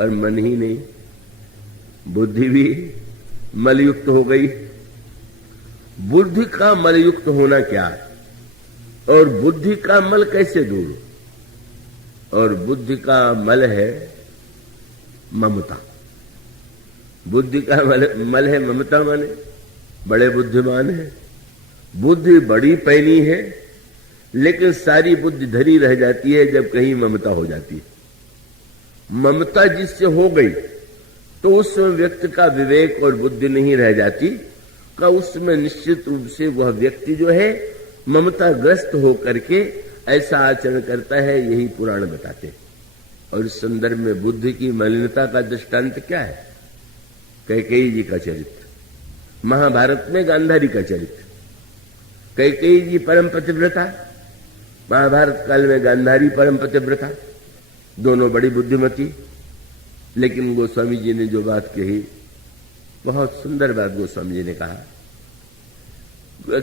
पर मन ही नहीं, बुद्धि भी मलयुक्त हो गई। बुद्धि का मलयुक्त होना क्या और बुद्धि का मल कैसे दूर? और बुद्धि का मल है ममता। बुद्धि का मल है ममता, माने बड़े बुद्धिमान है, बुद्धि बड़ी पैनी है, लेकिन सारी बुद्धि धरी रह जाती है जब कहीं ममता हो जाती है। ममता जिससे हो गई तो उसमें व्यक्ति का विवेक और बुद्धि नहीं रह जाती का, उसमें निश्चित रूप से वह व्यक्ति जो है ममताग्रस्त होकर के ऐसा आचरण करता है। यही पुराण बताते हैं। और इस संदर्भ में बुद्धि की मलिनता का दृष्टांत क्या है? कैकेयी जी का चरित्र, महाभारत में गांधारी का चरित्र। कैकेयी जी परम पतिव्रता, महाभारत काल में गांधारी परम पतिव्रता, दोनों बड़ी बुद्धिमती। लेकिन गोस्वामी जी ने जो बात कही, बहुत सुंदर बात गोस्वामी जी ने कहा।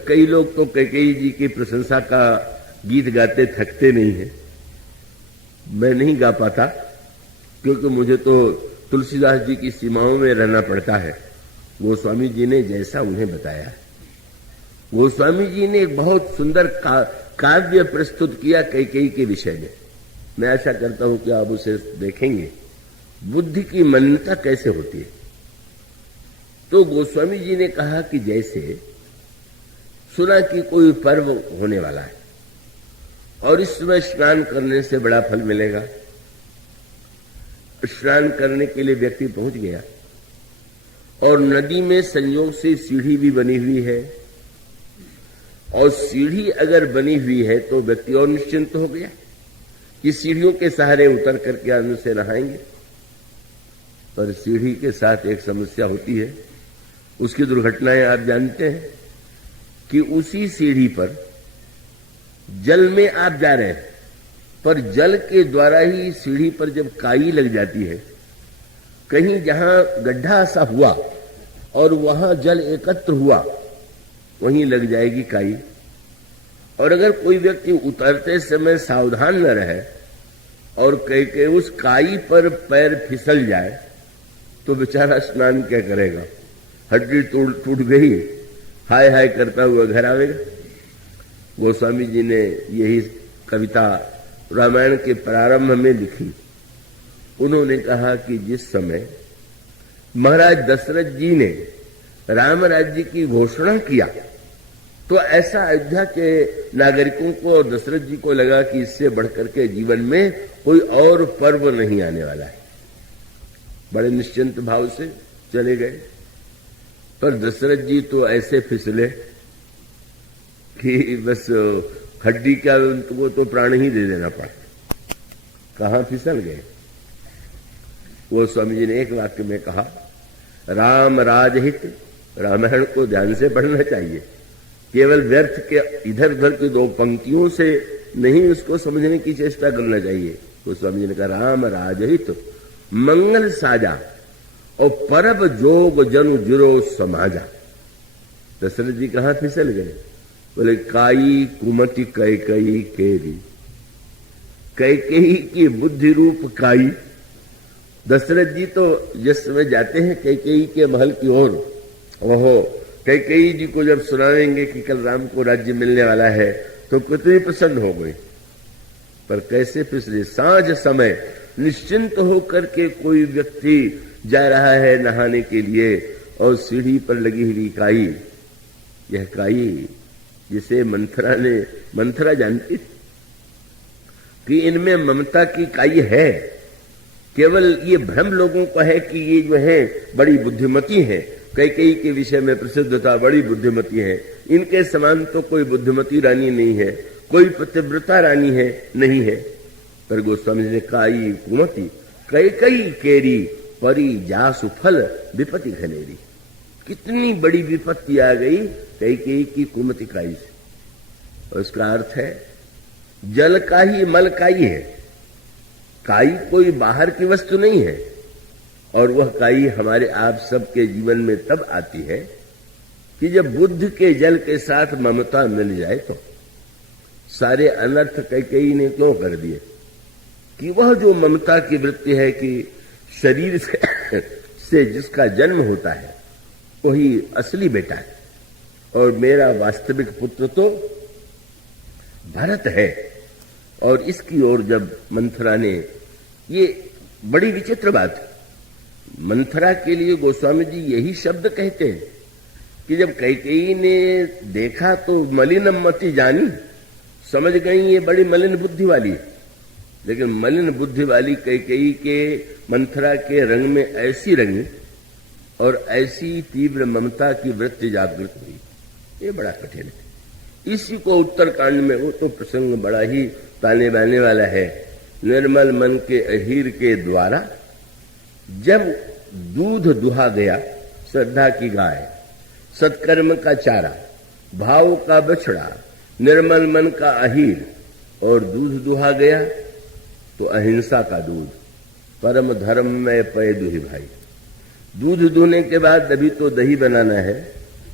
कई लोग तो कैकेयी जी की प्रशंसा का गीत गाते थकते नहीं है। मैं नहीं गा पाता क्योंकि मुझे तो तुलसीदास जी की सीमाओं में रहना पड़ता है। गोस्वामी जी ने जैसा उन्हें बताया, गोस्वामी जी ने एक बहुत सुंदर काव्य प्रस्तुत किया कैकेयी के विषय में। मैं आशा करता हूं कि आप उसे देखेंगे, बुद्धि की मलिनता कैसे होती है। तो गोस्वामी जी ने कहा कि जैसे सुना कि कोई पर्व होने वाला है और इसमें स्नान करने से बड़ा फल मिलेगा। स्नान करने के लिए व्यक्ति पहुंच गया और नदी में संयोग से सीढ़ी भी बनी हुई है, और सीढ़ी अगर बनी हुई है तो व्यक्ति और निश्चिंत हो गया कि सीढ़ियों के सहारे उतर करके अंदर से नहाएंगे। पर सीढ़ी के साथ एक समस्या होती है, उसकी दुर्घटनाएं आप जानते हैं कि उसी सीढ़ी पर जल में आप जा रहे हैं, पर जल के द्वारा ही सीढ़ी पर जब काई लग जाती है, कहीं जहां गड्ढा सा हुआ और वहां जल एकत्र हुआ, वहीं लग जाएगी काई। और अगर कोई व्यक्ति उतरते समय सावधान न रहे और कहीं उस काई पर पैर फिसल जाए तो बेचारा स्नान क्या करेगा? हड्डी टूट गई, हाय हाय करता हुआ घर आवेगा। गोस्वामी जी ने यही कविता रामायण के प्रारंभ में लिखी। उन्होंने कहा कि जिस समय महाराज दशरथ जी ने राम राज्य की घोषणा किया तो ऐसा अयोध्या के नागरिकों को और दशरथ जी को लगा कि इससे बढ़कर के जीवन में कोई और पर्व नहीं आने वाला है। बड़े निश्चिंत भाव से चले गए, पर दशरथ जी तो ऐसे फिसले कि बस हड्डी क्या, उनको तो प्राण ही दे देना पड़ा। कहां फिसल गए? वो स्वामी जी ने एक वाक्य में कहा, राम राजहित। रामायण को ध्यान से पढ़ना चाहिए, केवल व्यर्थ के इधर उधर की दो पंक्तियों से नहीं उसको समझने की चेष्टा करना चाहिए। तो स्वामी जी ने कहा, राम राजहित मंगल साजा और परब जोग जनु जुरो समाजा। दशरथ जी कहां फिसल गए? बोले काई कुमति कैकेयी केरी। कैकेयी की बुद्धि रूप काई। दशरथ जी तो जिस समय जाते हैं कैकेयी के महल की ओर, ओहो, कैकेयी जी को जब सुनाएंगे कि कल राम को राज्य मिलने वाला है तो कितनी प्रसन्न हो गई। पर कैसे फिसले? सांझ समय निश्चिंत होकर के कोई व्यक्ति जा रहा है नहाने के लिए और सीढ़ी पर लगी हुई काई, यह काई जिसे मंथरा जानती कि इनमें ममता की काई है। केवल ये भ्रम लोगों का है कि ये जो है बड़ी बुद्धिमती है, कैकेयी के विषय में प्रसिद्ध था, बड़ी बुद्धिमती है। इनके समान तो कोई बुद्धिमती रानी नहीं है, कोई पतिव्रता रानी है नहीं है। पर गोस्वामी जी ने काई कुमति कैकेयी केरी परी जासु फल विपत्ति घनेरी। कितनी बड़ी विपत्ति आ गई कैकेयी की कुमति काई से। और उसका अर्थ है जल का ही मल काई है। काई कोई बाहर की वस्तु नहीं है, और वह काई हमारे आप सबके जीवन में तब आती है कि जब बुद्ध के जल के साथ ममता मिल जाए। तो सारे अनर्थ कैकेयी ने क्यों कर दिए कि वह जो ममता की वृत्ति है कि शरीर से जिसका जन्म होता है वही असली बेटा है, और मेरा वास्तविक पुत्र तो भरत है। और इसकी ओर जब मंथरा ने, ये बड़ी विचित्र बात है, मंथरा के लिए गोस्वामी जी यही शब्द कहते हैं कि जब कैकेयी ने देखा तो मलिनम मति जानी, समझ गई ये बड़ी मलिन बुद्धि वाली है। लेकिन मलिन बुद्धि वाली कैकेयी के मंथरा के रंग में ऐसी रंगी और ऐसी तीव्र ममता की वृत्ति जागृत हुई, ये बड़ा कठिन है। इसी को उत्तरकांड में, वो तो प्रसंग बड़ा ही ताने बाने वाला है। निर्मल मन के अहीर के द्वारा जब दूध दुहा गया, श्रद्धा की गाय, सत्कर्म का चारा, भाव का बछड़ा, निर्मल मन का अहीर, और दूध दुहा गया तो अहिंसा का दूध, परम धर्म में पय दुही भाई। दूध दुहने के बाद अभी तो दही बनाना है,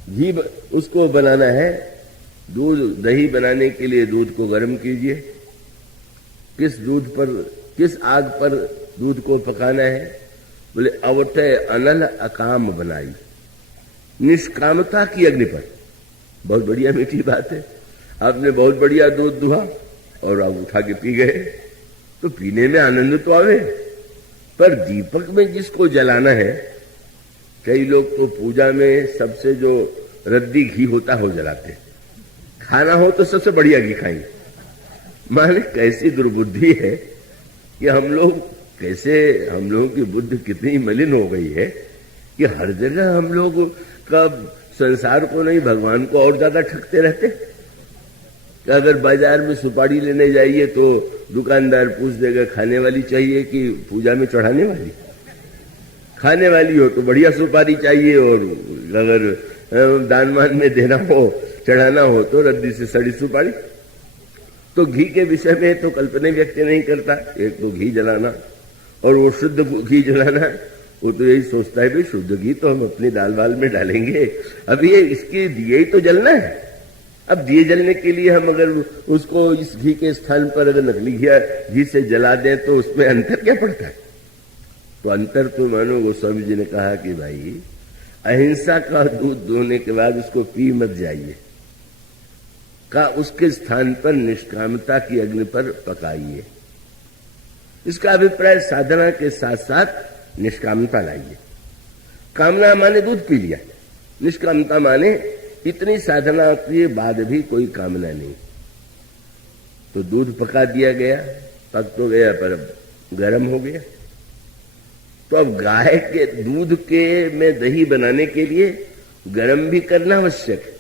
घी उसको बनाना है। दूध दही बनाने के लिए दूध को गर्म कीजिए। किस दूध पर, किस आग पर दूध को पकाना है? बोले अवटे अनल अकाम बनाई, निष्कामता की अग्नि पर। बहुत बढ़िया मीठी बात है। आपने बहुत बढ़िया दूध दुहा और आप उठा के पी गए, तो पीने में आनंद तो आवे, पर दीपक में जिसको जलाना है, कई लोग तो पूजा में सबसे जो रद्दी घी होता है वो जलाते, खाना हो तो सबसे बढ़िया घी खाएंगे। माने कैसी दुर्बुद्धि है कि हम लोगों की बुद्धि कितनी मलिन हो गई है कि हर जगह हम लोग का संसार को नहीं भगवान को और ज्यादा ठगते रहते। अगर बाजार में सुपारी लेने जाइए तो दुकानदार पूछ देगा खाने वाली चाहिए कि पूजा में चढ़ाने वाली। खाने वाली हो तो बढ़िया सुपारी चाहिए, और अगर दानमान में देना हो, चढ़ाना हो तो रद्दी से सड़ी सुपारी। तो घी के विषय में तो कल्पना व्यक्त नहीं करता। एक तो घी जलाना, और वो शुद्ध घी जलाना, वो तो यही सोचता है भाई शुद्ध घी तो हम अपनी दाल वाल में डालेंगे, अब ये इसके दिए ही तो जलना है। अब दिए जलने के लिए हम अगर उसको इस घी के स्थान पर अगर नकली घी से जला दें तो उसमें अंतर क्या पड़ता है? तो अंतर तो मानो गोस्वामी जी ने कहा कि भाई अहिंसा का दूध दोहने के बाद उसको पी मत जाइए, का उसके स्थान पर निष्कामता की अग्नि पर पकाइए। इसका अभिप्राय साधना के साथ साथ निष्कामता लाइए। कामना माने दूध पी लिया, निष्कामता माने इतनी साधना के बाद भी कोई कामना नहीं। तो दूध पका दिया गया, पक तो गया पर गर्म हो गया। तो अब गाय के दूध के में दही बनाने के लिए गर्म भी करना आवश्यक है,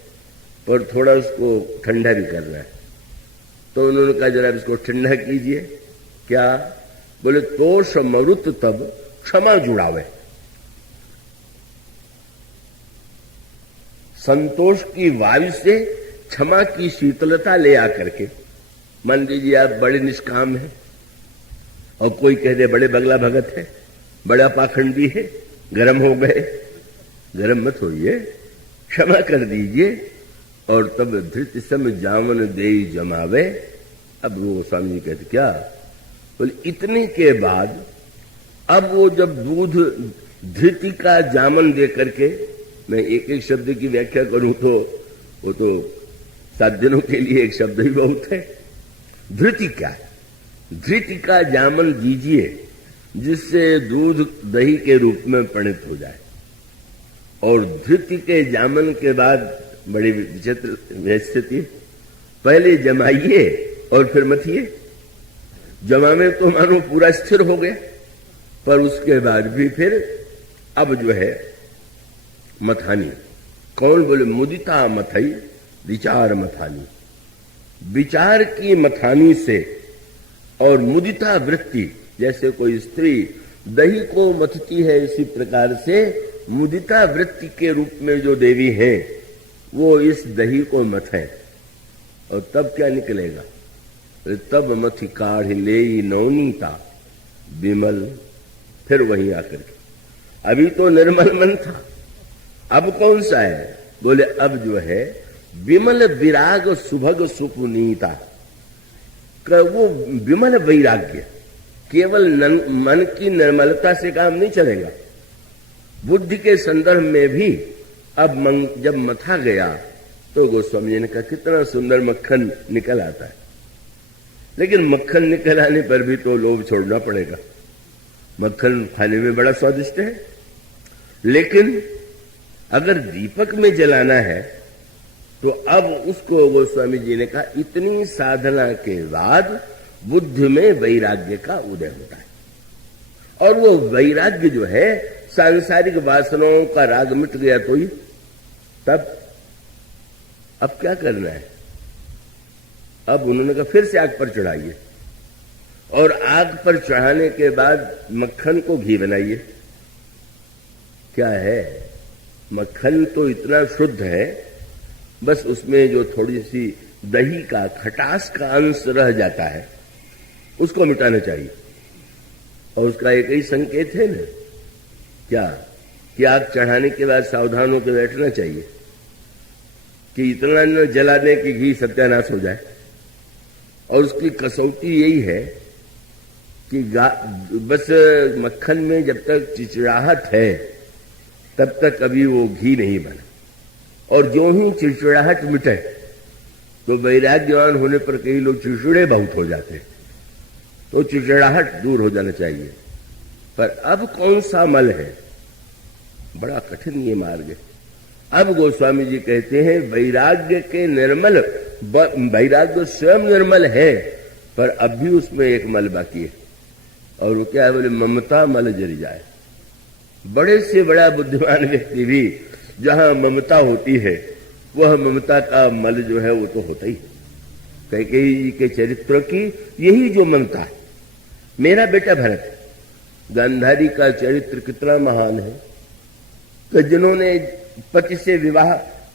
पर थोड़ा उसको ठंडा भी करना है। तो उन्होंने कहा जरा इसको ठंडा कीजिए। क्या? बोले तोष मरुत तब क्षमा जुड़ावे। संतोष की वायु से क्षमा की शीतलता ले आकर के, मान लीजिए आप बड़े निष्काम हैं और कोई कह दे बड़े बगला भगत है, बड़ा पाखंडी है, गर्म हो गए, गर्म मत होइए, क्षमा कर दीजिए। और तब धृत सम जामन देई जमावे। अब वो स्वामी जी कहते क्या? बोले इतने के बाद अब वो जब दूध धृति का जामन दे करके, मैं एक एक शब्द की व्याख्या करूं तो वो तो 7 दिनों के लिए एक शब्द ही बहुत है। धृति क्या है? धृति का जामन दीजिए जिससे दूध दही के रूप में परिणत हो जाए। और धृति के जामन के बाद बड़ी विचित्र स्थिति, पहले जमाइए और फिर मथिए। जमा में तो मानो पूरा स्थिर हो गया, पर उसके बाद भी फिर अब जो है मथानी। कौन? बोले मुदिता मथई विचार मथानी। विचार की मथानी से और मुदिता वृत्ति, जैसे कोई स्त्री दही को मथती है, इसी प्रकार से मुदिता वृत्ति के रूप में जो देवी है वो इस दही को मथे। और तब क्या निकलेगा? तब मथी काढ़ ले नवनीता विमल। फिर वही आकर के, अभी तो निर्मल मन था, अब कौन सा है? बोले अब जो है विमल विराग सुभग सुपुनीता। वो विमल वैराग्य। केवल मन की निर्मलता से काम नहीं चलेगा। बुद्धि के संदर्भ में भी अब जब मथा गया तो गोस्वामी जी ने कहा कितना सुंदर मक्खन निकल आता है, लेकिन मक्खन निकल आने पर भी तो लोभ छोड़ना पड़ेगा। मक्खन खाने में बड़ा स्वादिष्ट है, लेकिन अगर दीपक में जलाना है तो अब उसको गोस्वामी जी ने कहा इतनी साधना के बाद बुद्धि में वैराग्य का उदय होता है, और वो वैराग्य जो है सांसारिक वासनाओं का राग मिट गया तो ही तब अब क्या करना है। अब उन्होंने कहा फिर से आग पर चढ़ाइए, और आग पर चढ़ाने के बाद मक्खन को घी बनाइए। क्या है, मक्खन तो इतना शुद्ध है, बस उसमें जो थोड़ी सी दही का खटास का अंश रह जाता है उसको मिटाना चाहिए। और उसका एक ही संकेत है ना, क्या कि आग चढ़ाने के बाद सावधान होकर बैठना चाहिए कि इतना न जला दें कि घी सत्यानाश हो जाए। और उसकी कसौटी यही है कि बस मक्खन में जब तक चिड़चिड़ाहट है तब तक कभी वो घी नहीं बना, और जो ही चिड़चिड़ाहट मिटे तो वैराग्यवान होने पर कई लोग चिड़चिड़े बहुत हो जाते हैं, तो चिड़चिड़ाहट दूर हो जाना चाहिए। पर अब कौन सा मल है, बड़ा कठिन ये मार्ग है। अब गोस्वामी जी कहते हैं वैराग्य के निर्मल, वैराग्य स्वयं निर्मल है, पर अब भी उसमें एक मल बाकी है, और वो क्या है, बोले ममता मल जरी जाए। बड़े से बड़ा बुद्धिमान व्यक्ति भी जहां ममता होती है वह ममता का मल जो है वो तो होता ही है। कैकेयी जी के चरित्र की यही जो ममता है। मेरा बेटा भरत, गांधारी का चरित्र कितना महान है, तो जिन्होंने पति से विवाह,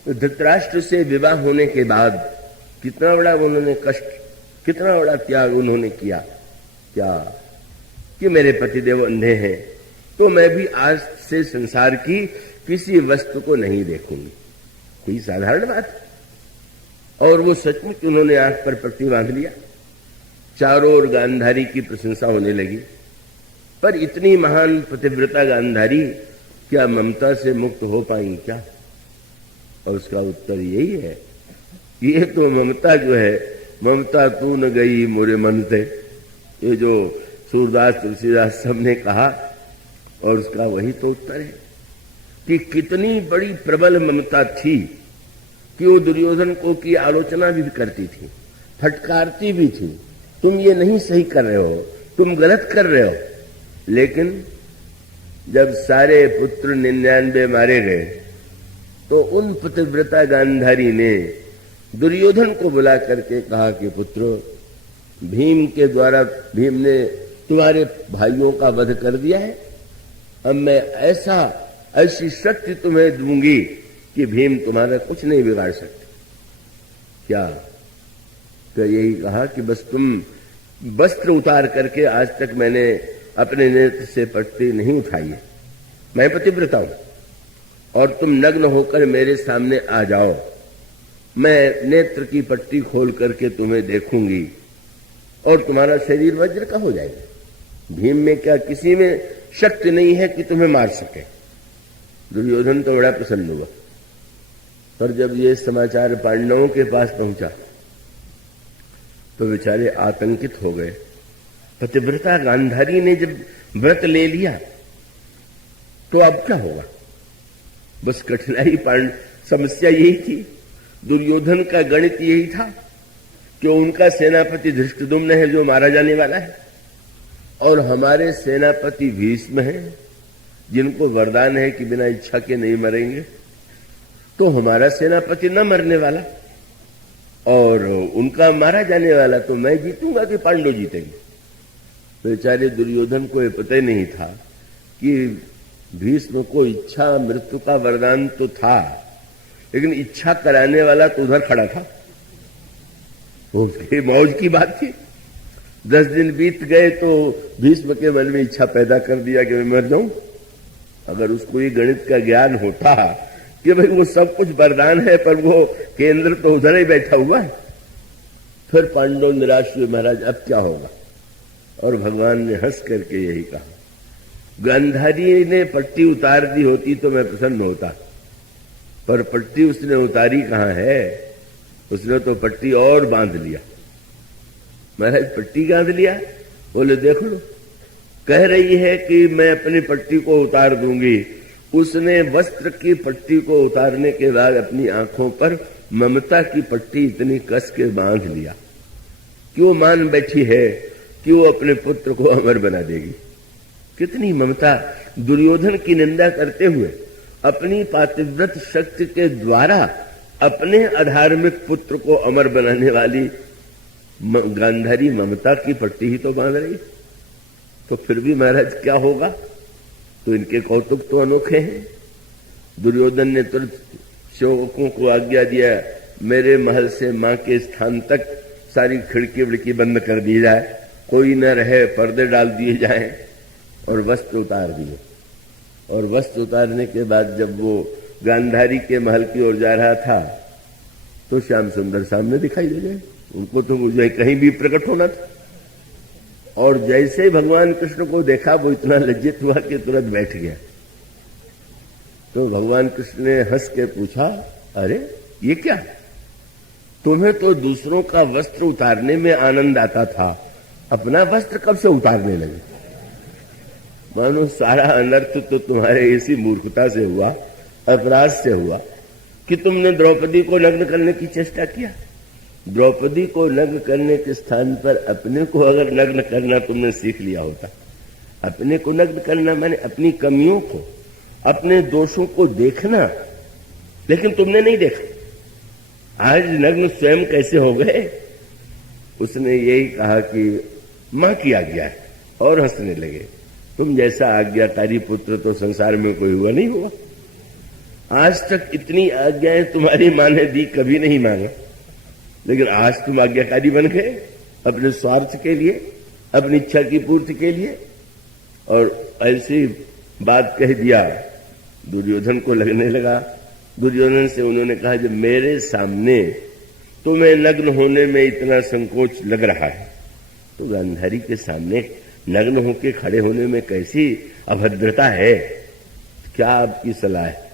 धृतराष्ट्र से विवाह होने के बाद कितना बड़ा उन्होंने कष्ट, कितना बड़ा त्याग उन्होंने किया। क्या कि मेरे पतिदेव अंधे हैं तो मैं भी आज से संसार की किसी वस्तु को नहीं देखूंगी, कोई साधारण बात। और वो सचमुच उन्होंने आंख पर पट्टी बांध लिया, चारों ओर गांधारी की प्रशंसा होने लगी। पर इतनी महान पतिव्रता गांधारी क्या ममता से मुक्त हो पाएंगी क्या? और उसका उत्तर यही है, ये तो ममता जो है, ममता तू न गई मोरे मन से, ये जो सूरदास तुलसीदास सब ने कहा, और उसका वही तो उत्तर है कि कितनी बड़ी प्रबल ममता थी कि वो दुर्योधन को की आलोचना भी करती थी, फटकारती भी थी, तुम ये नहीं सही कर रहे हो, तुम गलत कर रहे हो। लेकिन जब सारे पुत्र 99 मारे गए तो उन पतिव्रता गांधारी ने दुर्योधन को बुला करके कहा कि पुत्र, भीम के द्वारा भीम ने तुम्हारे भाइयों का वध कर दिया है, अब मैं ऐसी शक्ति तुम्हें दूंगी कि भीम तुम्हारा कुछ नहीं बिगाड़ सकते। क्या? तो यही कहा कि बस तुम वस्त्र उतार करके, आज तक मैंने अपने नेत्र से पट्टी नहीं उठाई है, मैं पतिव्रता हूं, और तुम नग्न होकर मेरे सामने आ जाओ, मैं नेत्र की पट्टी खोल करके तुम्हें देखूंगी और तुम्हारा शरीर वज्र का हो जाएगा। भीम में क्या किसी में शक्ति नहीं है कि तुम्हें मार सके। दुर्योधन तो बड़ा प्रसन्न हुआ, पर जब ये समाचार पांडवों के पास पहुंचा तो बेचारे आतंकित हो गए। पतिव्रता गांधारी ने जब व्रत ले लिया तो अब क्या होगा? बस कठिनाई, समस्या यही थी, दुर्योधन का गणित यही था कि उनका सेनापति धृष्टद्युम्न है जो मारा जाने वाला है, और हमारे सेनापति भीष्म है जिनको वरदान है कि बिना इच्छा के नहीं मरेंगे, तो हमारा सेनापति न मरने वाला और उनका मारा जाने वाला, तो मैं जीतूंगा कि पांडव जीतेंगे। बेचारे दुर्योधन को ये पता ही नहीं था कि भीष्म को इच्छा मृत्यु का वरदान तो था, लेकिन इच्छा कराने वाला तो उधर खड़ा था। उसकी मौज की बात थी। 10 दिन बीत गए तो भीष्म के मन में इच्छा पैदा कर दिया कि मैं मर जाऊं। अगर उसको ये गणित का ज्ञान होता कि भाई वो सब कुछ वरदान है पर वो केंद्र तो उधर ही बैठा हुआ है, फिर पांडव निराश हुए, महाराज अब क्या होगा? और भगवान ने हंस करके यही कहा, गांधारी ने पट्टी उतार दी होती तो मैं प्रसन्न होता, पर पट्टी उसने उतारी कहां है, उसने तो पट्टी और बांध लिया। महाराज पट्टी बांध लिया? बोले देख लो, कह रही है कि मैं अपनी पट्टी को उतार दूंगी, उसने वस्त्र की पट्टी को उतारने के बाद अपनी आंखों पर ममता की पट्टी इतनी कस के बांध लिया कि वो मान बैठी है कि वो अपने पुत्र को अमर बना देगी। कितनी ममता! दुर्योधन की निंदा करते हुए अपनी पातिव्रत शक्ति के द्वारा अपने अधार्मिक पुत्र को अमर बनाने वाली गांधारी ममता की पट्टी ही तो बांध रही। तो फिर भी महाराज क्या होगा? तो इनके कौतुक तो अनोखे हैं। दुर्योधन ने तुरंत सेवकों को आज्ञा दिया, मेरे महल से मां के स्थान तक सारी खिड़की विड़की बंद कर दी जाए, कोई न रहे, पर्दे डाल दिए जाएं, और वस्त्र उतार दिए। और वस्त्र उतारने के बाद जब वो गांधारी के महल की ओर जा रहा था तो श्याम सुंदर सामने दिखाई दे गए। उनको तो मुझे कहीं भी प्रकट होना था। और जैसे ही भगवान कृष्ण को देखा वो इतना लज्जित हुआ कि तुरंत बैठ गया। तो भगवान कृष्ण ने हंस के पूछा, अरे ये क्या? तुम्हें तो दूसरों का वस्त्र उतारने में आनंद आता था, अपना वस्त्र कब से उतारने लगे? मानो सारा अनर्थ तो तुम्हारे इसी मूर्खता से हुआ, अपराध से हुआ कि तुमने द्रौपदी को नग्न करने की चेष्टा किया। द्रौपदी को नग्न करने के स्थान पर अपने को अगर नग्न करना तुमने सीख लिया होता। अपने को नग्न करना माने अपनी कमियों को, अपने दोषों को देखना, लेकिन तुमने नहीं देखा। आज नग्न स्वयं कैसे हो गए? उसने यही कहा कि मां की आज्ञा है, और हंसने लगे। तुम जैसा आज्ञाकारी पुत्र तो संसार में कोई हुआ नहीं हुआ। आज तक इतनी आज्ञाएं तुम्हारी मां ने दी, कभी नहीं मांगा, लेकिन आज तुम आज्ञाकारी बन गए अपने स्वार्थ के लिए, अपनी इच्छा की पूर्ति के लिए। और ऐसी बात कह दिया, दुर्योधन को लगने लगा। दुर्योधन से उन्होंने कहा, जब मेरे सामने तुम्हें नग्न होने में इतना संकोच लग रहा है, तो गांधारी के सामने नग्न होकर खड़े होने में कैसी अभद्रता है? क्या आपकी सलाह है?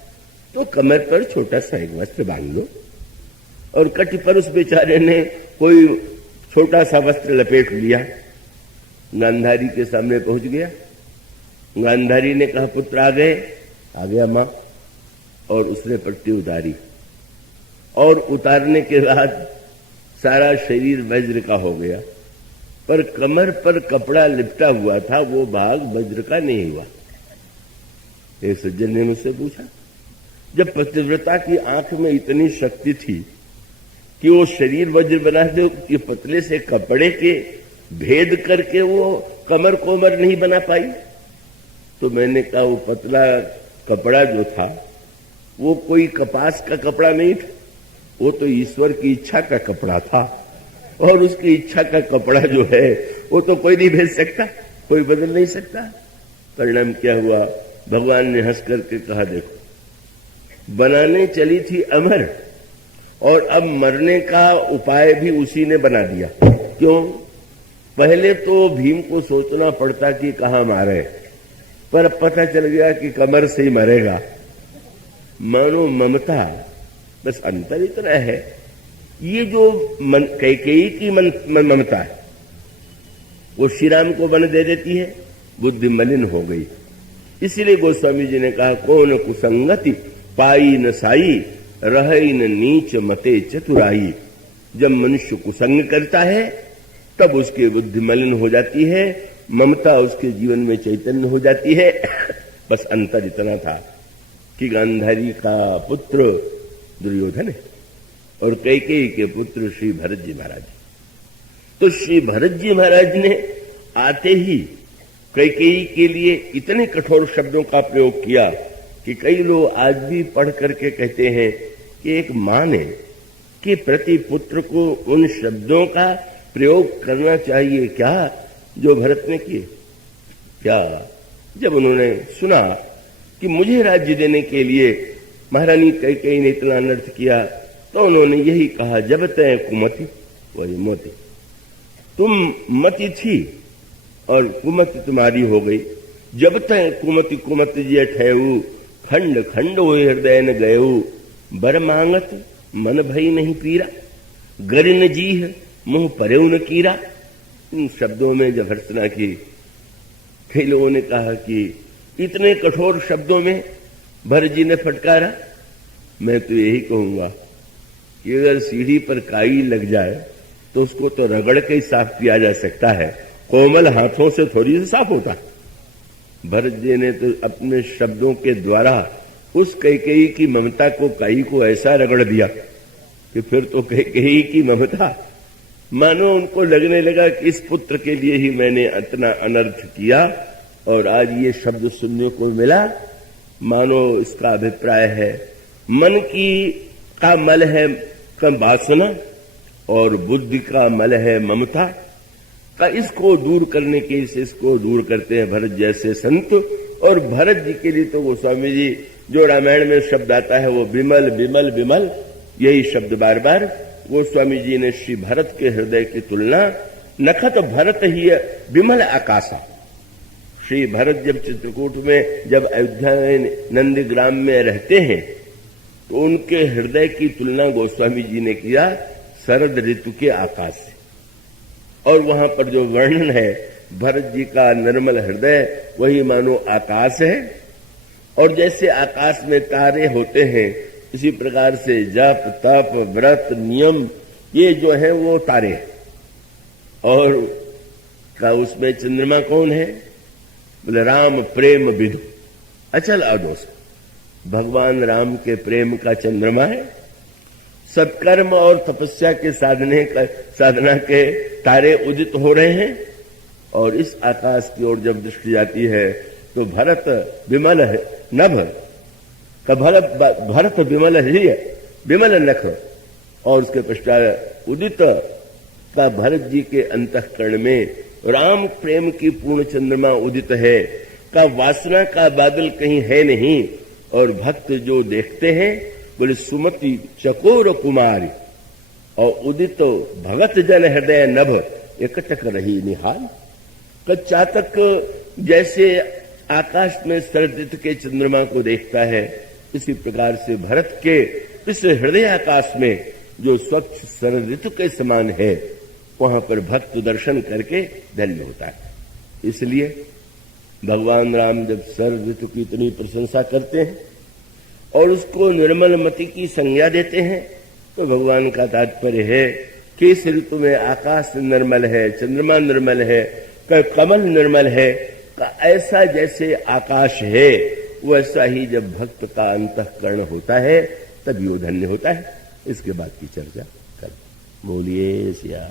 तो कमर पर छोटा सा एक वस्त्र बांध लो। और कटी पर उस बेचारे ने कोई छोटा सा वस्त्र लपेट लिया, गांधारी के सामने पहुंच गया। गांधारी ने कहा, पुत्र आ गए? आ गया मां। और उसने पट्टी उतारी, और उतारने के बाद सारा शरीर वज्र का हो गया, पर कमर पर कपड़ा लिपटा हुआ था, वो भाग वज्र का नहीं हुआ। एक सज्जन ने मुझसे पूछा, जब पतिव्रता की आंख में इतनी शक्ति थी कि वो शरीर वज्र बना दे, कि पतले से कपड़े के भेद करके वो कमर कोमर नहीं बना पाई? तो मैंने कहा, वो पतला कपड़ा जो था वो कोई कपास का कपड़ा नहीं था, वो तो ईश्वर की इच्छा का कपड़ा था। और उसकी इच्छा का कपड़ा जो है वो तो कोई नहीं भेज सकता, कोई बदल नहीं सकता। परिणाम क्या हुआ? भगवान ने हंस करके कहा, देखो बनाने चली थी अमर, और अब मरने का उपाय भी उसी ने बना दिया। क्यों? पहले तो भीम को सोचना पड़ता कि कहां मारे, पर अब पता चल गया कि कमर से ही मरेगा। मानो ममता, बस अंतर इतना है, ये जो कैकेयी की ममता है वो श्री राम को वन दे देती है, बुद्धि मलिन हो गई। इसीलिए गोस्वामी जी ने कहा, कौन कुसंगति पाई न साई, रहे न नीच मते चतुराई। जब मनुष्य कुसंग करता है तब उसकी बुद्धि मलिन हो जाती है, ममता उसके जीवन में चैतन्य हो जाती है। बस अंतर इतना था कि गांधारी का पुत्र दुर्योधन है और कैकेयी के पुत्र श्री भरत जी महाराज। तो श्री भरत जी महाराज ने आते ही कैकेयी के लिए इतने कठोर शब्दों का प्रयोग किया कि कई लोग आज भी पढ़ करके कहते हैं कि एक मां ने के प्रति पुत्र को उन शब्दों का प्रयोग करना चाहिए क्या जो भरत ने किए। क्या जब उन्होंने सुना कि मुझे राज्य देने के लिए महारानी कैकेयी ने इतना अनर्थ किया, तो उन्होंने यही कहा, जब तय कुमति वही मोती। तुम मति थी और कुमति तुम्हारी हो गई। जब तक कुमति कुमति जे ठहू, खंड खंड हो हृदय न गयऊ, बर मांगत मन भई नहीं पीरा, गरिन जीह मुंह परेऊ न कीरा। इन शब्दों में जब भर्त्सना की, कई लोगों ने कहा कि इतने कठोर शब्दों में भरत जी ने फटकारा। मैं तो यही कहूंगा कि अगर सीढ़ी पर काई लग जाए तो उसको तो रगड़ के ही साफ किया जा सकता है, कोमल हाथों से थोड़ी सी साफ होता है। भरत जी ने तो अपने शब्दों के द्वारा उस कैकेयी की ममता को काई को ऐसा रगड़ दिया कि फिर तो कैकेयी की ममता, मानो उनको लगने लगा कि इस पुत्र के लिए ही मैंने इतना अनर्थ किया और आज ये शब्द सुनने को मिला। मानो इसका अभिप्राय है मन की का मल है वासना और बुद्धि का मल है ममता का, इसको दूर करने के से इसको दूर करते हैं भरत जैसे संत। और भरत जी के लिए तो गोस्वामी जी जो रामायण में शब्द आता है वो विमल विमल विमल, यही शब्द बार बार गोस्वामी जी ने श्री भरत के हृदय की तुलना नखत भरत ही विमल आकाशा। श्री भरत जब चित्रकूट में, जब अयोध्या में नंदग्राम में रहते हैं तो उनके हृदय की तुलना गोस्वामी जी ने किया शरद ऋतु के आकाश से। और वहां पर जो वर्णन है भरत जी का निर्मल हृदय, वही मानो आकाश है। और जैसे आकाश में तारे होते हैं, इसी प्रकार से जप तप व्रत नियम ये जो है वो तारे हैं। और का उसमें चंद्रमा कौन है? बोले राम प्रेम विदु अचल अदोष, भगवान राम के प्रेम का चंद्रमा है। सत्कर्म और तपस्या के साधना के तारे उदित हो रहे हैं। और इस आकाश की ओर जब दृष्टि जाती है तो भरत विमल है नभ का, भरत विमल हृदय विमल नख, और उसके पश्चात उदित का भरत जी के अंतःकरण में राम प्रेम की पूर्ण चंद्रमा उदित है का, वासना का बादल कहीं है नहीं। और भक्त जो देखते हैं बोले सुमति चकोर कुमारी, और उदित भगत जन हृदय नभ एकटक रही निहाल। चातक जैसे आकाश में शरद ऋतु के चंद्रमा को देखता है, इसी प्रकार से भरत के इस हृदय आकाश में जो स्वच्छ शरद ऋतु के समान है, वहां पर भक्त दर्शन करके धन्य होता है। इसलिए भगवान राम जब शरद ऋतु की इतनी प्रशंसा करते हैं और उसको निर्मल मति की संज्ञा देते हैं, तो भगवान का तात्पर्य है कि इस ऋतु में आकाश निर्मल है, चंद्रमा निर्मल है, कमल निर्मल है, ऐसा जैसे आकाश है वैसा ही जब भक्त का अंतःकरण होता है तभी वो धन्य होता है। इसके बाद की चर्चा कल। बोलिए सिया।